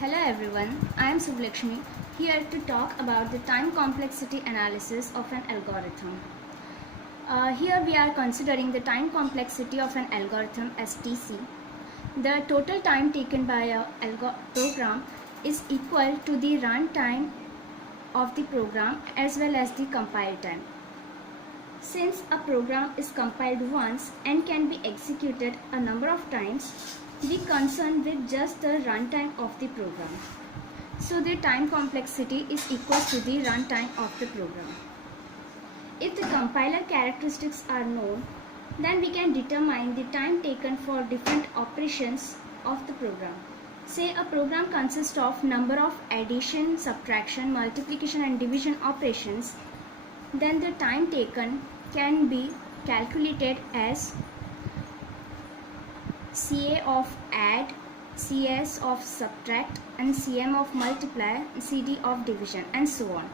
Hello everyone, I am Subhlakshmi here to talk about the time complexity analysis of an algorithm. Here we are considering the time complexity of an algorithm as TC. The total time taken by a program is equal to the run time of the program as well as the compile time. Since a program is compiled once and can be executed a number of times, we concern with just the runtime of the program. So the time complexity is equal to the runtime of the program. If the compiler characteristics are known, then we can determine the time taken for different operations of the program. Say a program consists of number of addition, subtraction, multiplication and division operations, then the time taken can be calculated as CA of add, CS of subtract and CM of multiply, CD of division and so on.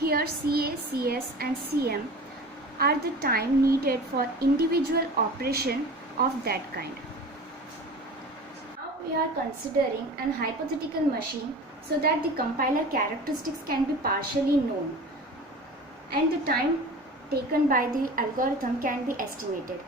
Here CA, CS and CM are the time needed for individual operation of that kind. Now we are considering an hypothetical machine so that the compiler characteristics can be partially known and the time taken by the algorithm can be estimated.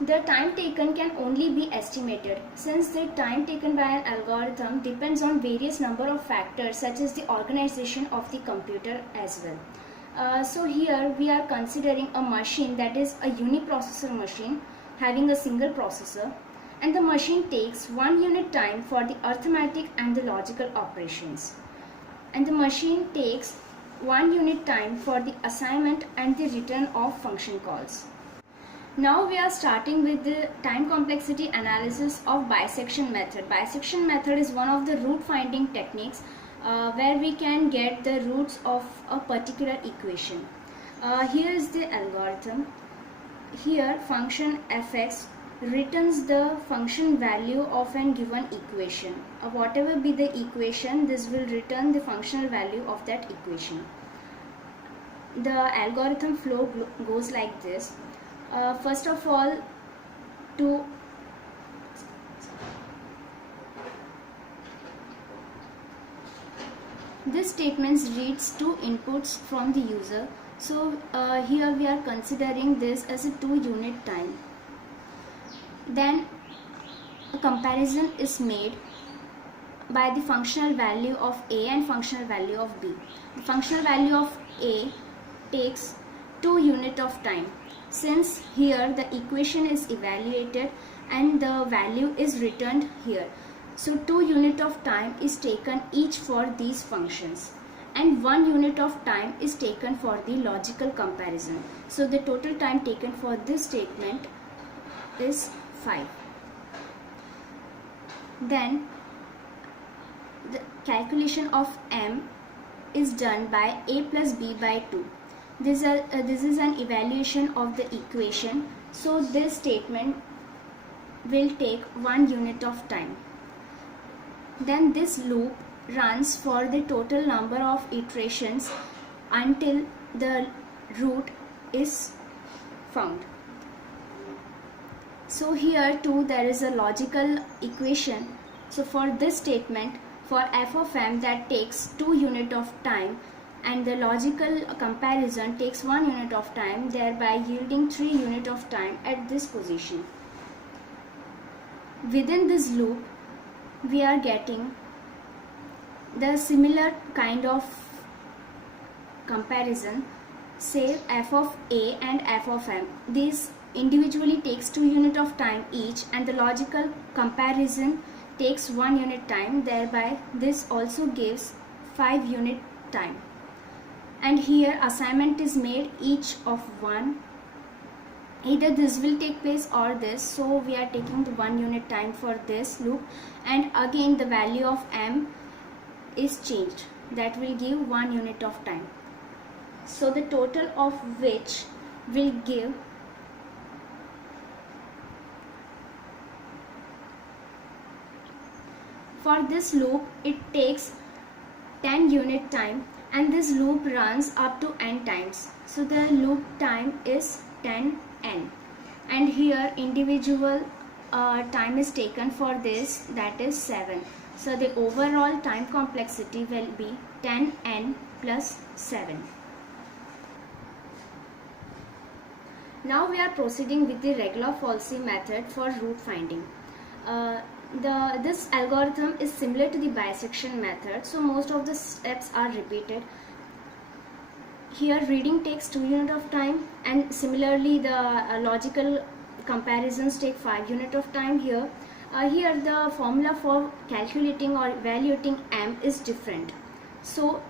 The time taken can only be estimated since the time taken by an algorithm depends on various number of factors such as the organization of the computer as well. So here we are considering a machine that is a uniprocessor machine having a single processor, and the machine takes 1 unit time for the arithmetic and the logical operations, and the machine takes 1 unit time for the assignment and the return of function calls. Now we are starting with the time complexity analysis of bisection method. Bisection method is one of the root finding techniques where we can get the roots of a particular equation. Here is the algorithm. Here function fx returns the function value of an given equation. Whatever be the equation, this will return the functional value of that equation. The algorithm flow goes like this. First of all, this statement reads two inputs from the user. So here we are considering this as a 2 unit time. Then a comparison is made by the functional value of A and functional value of B. The functional value of A takes 2 unit of time, since here the equation is evaluated and the value is returned here. So 2 unit of time is taken each for these functions and 1 unit of time is taken for the logical comparison. So the total time taken for this statement is 5. Then the calculation of M is done by A plus B by 2. This is an evaluation of the equation, so this statement will take 1 unit of time. Then this loop runs for the total number of iterations until the root is found. So here too there is a logical equation. So for this statement, for f of m, that takes 2 unit of time and the logical comparison takes 1 unit of time, thereby yielding 3 unit of time at this position. Within this loop we are getting the similar kind of comparison, say f of A and f of m. These individually takes 2 unit of time each and the logical comparison takes 1 unit time, thereby this also gives 5 unit time. And here assignment is made each of 1. Either this will take place or this, so we are taking the 1 unit time for this loop, and again the value of m is changed, that will give 1 unit of time. So the total of which will give for this loop it takes 10 unit time and this loop runs up to n times. So the loop time is 10n, and here individual time is taken for this, that is 7. So the overall time complexity will be 10n plus 7. Now we are proceeding with the regular Falsi method for root finding. This algorithm is similar to the bisection method, so most of the steps are repeated. Here reading takes 2 units of time, and similarly the logical comparisons take 5 units of time here. Here the formula for calculating or evaluating m is different. So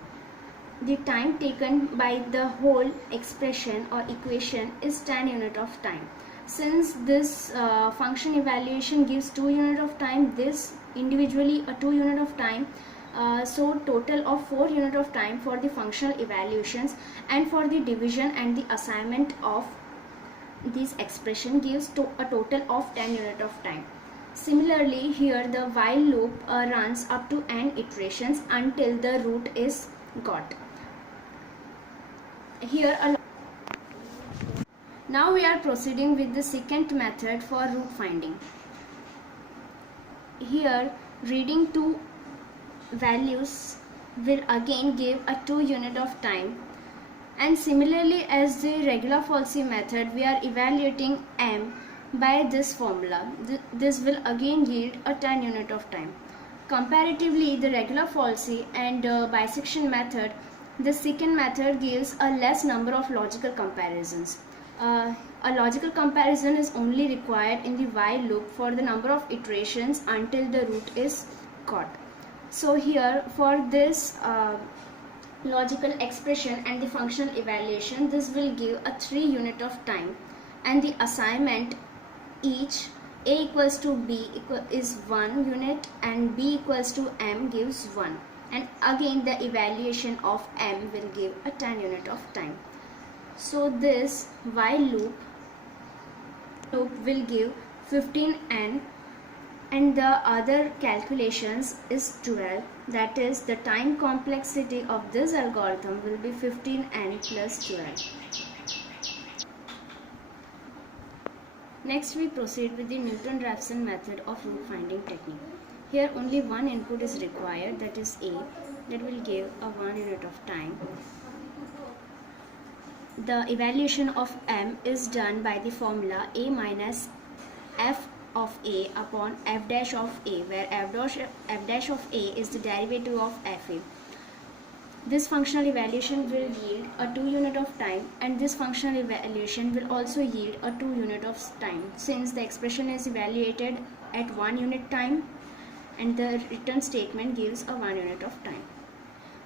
the time taken by the whole expression or equation is 10 units of time. Since this function evaluation gives 2 units of time, this individually a 2 units of time, so total of 4 units of time for the functional evaluations, and for the division and the assignment of this expression gives a total of 10 units of time. Similarly, here the while loop runs up to n iterations until the root is got. Now we are proceeding with the second method for root finding. Here reading two values will again give a 2 units of time, and similarly as the regular Falsi method, we are evaluating m by this formula. This will again yield a 10 units of time. Comparatively, the regular Falsi and bisection method, the second method gives a less number of logical comparisons. A logical comparison is only required in the while loop for the number of iterations until the root is got. So here for this logical expression and the functional evaluation, this will give a 3 units of time, and the assignment each a equals to b is 1 unit and b equals to m gives 1, and again the evaluation of m will give a 10 units of time. So this while loop will give 15n, and the other calculations is 12. That is, the time complexity of this algorithm will be 15n plus 12. Next we proceed with the NewtonRaphson method of root finding technique. Here only one input is required, that is a, that will give a 1 unit of time. The evaluation of m is done by the formula a minus f of a upon f dash of a, where f dash of a is the derivative of fa. This functional evaluation will yield a 2 units of time, and this functional evaluation will also yield a 2 units of time, since the expression is evaluated at 1 unit time and the return statement gives a 1 unit of time.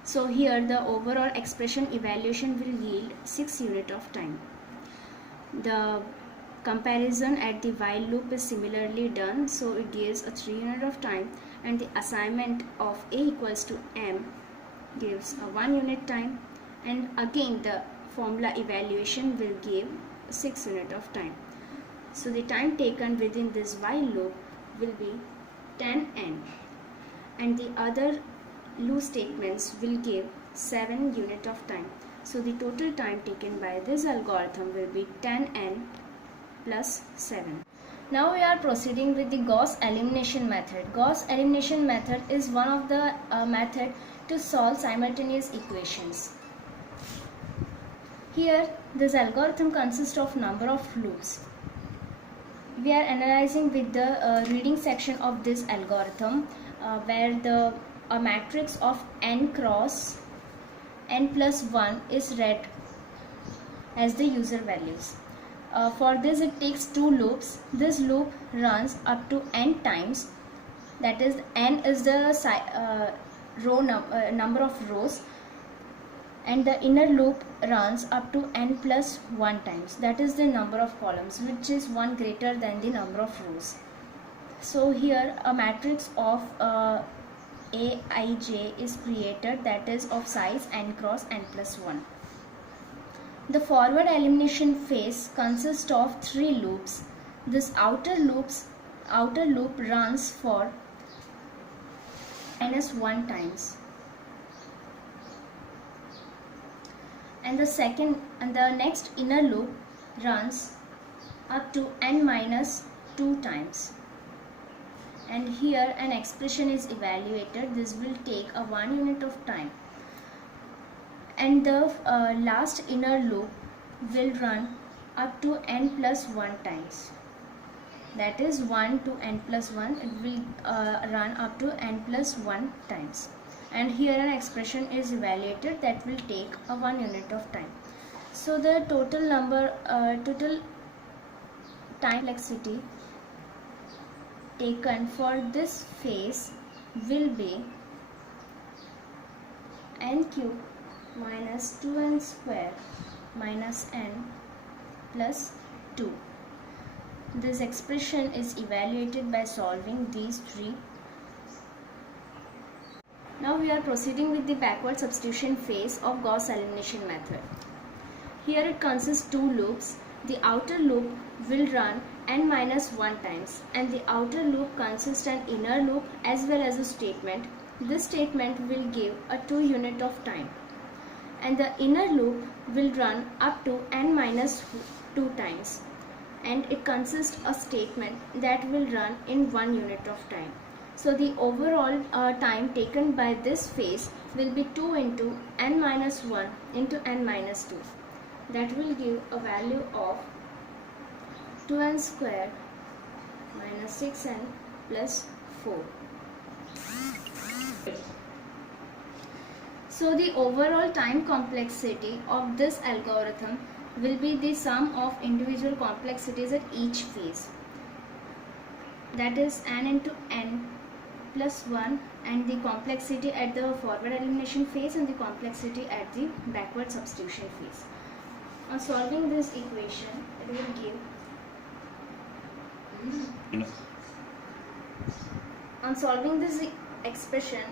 So here the overall expression evaluation will yield 6 units of time. The comparison at the while loop is similarly done, so it gives a 3 units of time, and the assignment of a equals to m gives a 1 unit time, and again the formula evaluation will give 6 units of time. So the time taken within this while loop will be 10n, and the other loop statements will give 7 units of time. So the total time taken by this algorithm will be 10n plus 7. Now we are proceeding with the Gauss elimination method. Gauss elimination method is one of the method to solve simultaneous equations. Here this algorithm consists of number of loops. We are analyzing with the reading section of this algorithm, where a matrix of n cross n plus 1 is read as the user values. For this it takes 2 loops. This loop runs up to n times, that is n is the number of rows, and the inner loop runs up to n plus 1 times, that is the number of columns, which is 1 greater than the number of rows. So here a matrix of Aij is created, that is of size n cross n plus 1. The forward elimination phase consists of 3 loops. This outer loop runs for -1 times, and the next inner loop runs up to n minus 2 times. and here an expression is evaluated. This will take a 1 unit of time, and the last inner loop will run up to n plus 1 times. That is 1 to n plus 1, it will run up to n plus 1 times, and here an expression is evaluated that will take a 1 unit of time. So the total time complexity taken for this phase will be n cube minus 2n square minus n plus 2. This expression is evaluated by solving these three. Now we are proceeding with the backward substitution phase of Gauss elimination method. Here it consists two loops. The outer loop will run n minus 1 times, and the outer loop consists an inner loop as well as a statement. This statement will give a 2 unit of time, and the inner loop will run up to n minus 2 times, and it consists a statement that will run in 1 unit of time. So the overall time taken by this phase will be 2 into n minus 1 into n minus 2. That will give a value of 2n square minus 6n plus 4. So the overall time complexity of this algorithm will be the sum of individual complexities at each phase. That is n into n plus 1, and the complexity at the forward elimination phase and the complexity at the backward substitution phase. On solving this equation, it will give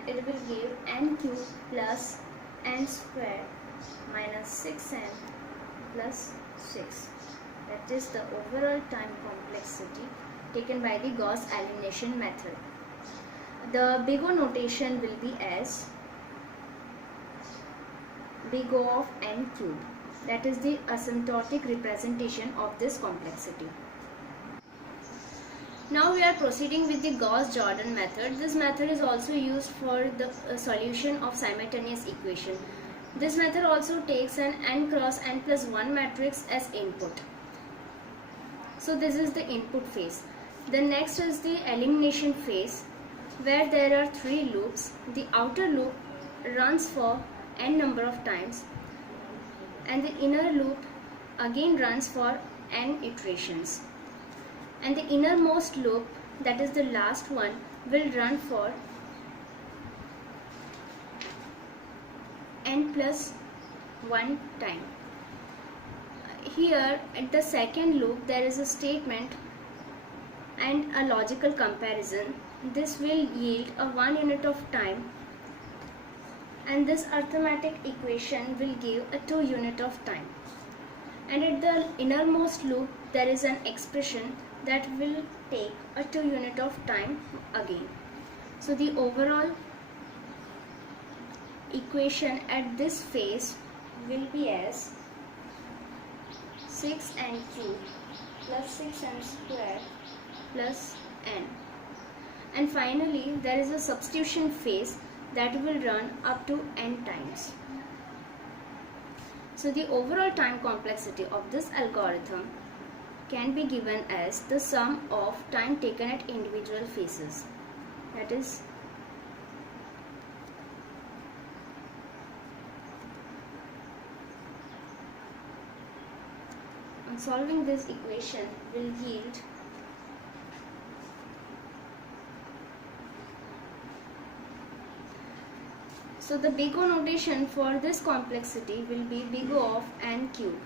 it will give n cube plus n square minus 6n plus 6. That is the overall time complexity taken by the Gauss elimination method. The big O notation will be as big O of n cube. That is the asymptotic representation of this complexity. Now we are proceeding with the GaussianJordan method. This method is also used for the solution of simultaneous equation. This method also takes an n cross n plus 1 matrix as input. So this is the input phase. The next is the elimination phase, where there are 3 loops. The outer loop runs for n number of times, and the inner loop again runs for n iterations, and the innermost loop, that is the last one, will run for n plus 1 time. Here at the second loop there is a statement and a logical comparison. This will yield a 1 unit of time, and this arithmetic equation will give a 2 unit of time. And at the innermost loop there is an expression that will take a 2 unit of time again. So the overall equation at this phase will be as 6n cube plus 6n square plus n. And finally there is a substitution phase that will run up to n times. So the overall time complexity of this algorithm can be given as the sum of time taken at individual phases. That is on solving this equation will yield So the big O notation for this complexity will be big O of n cube.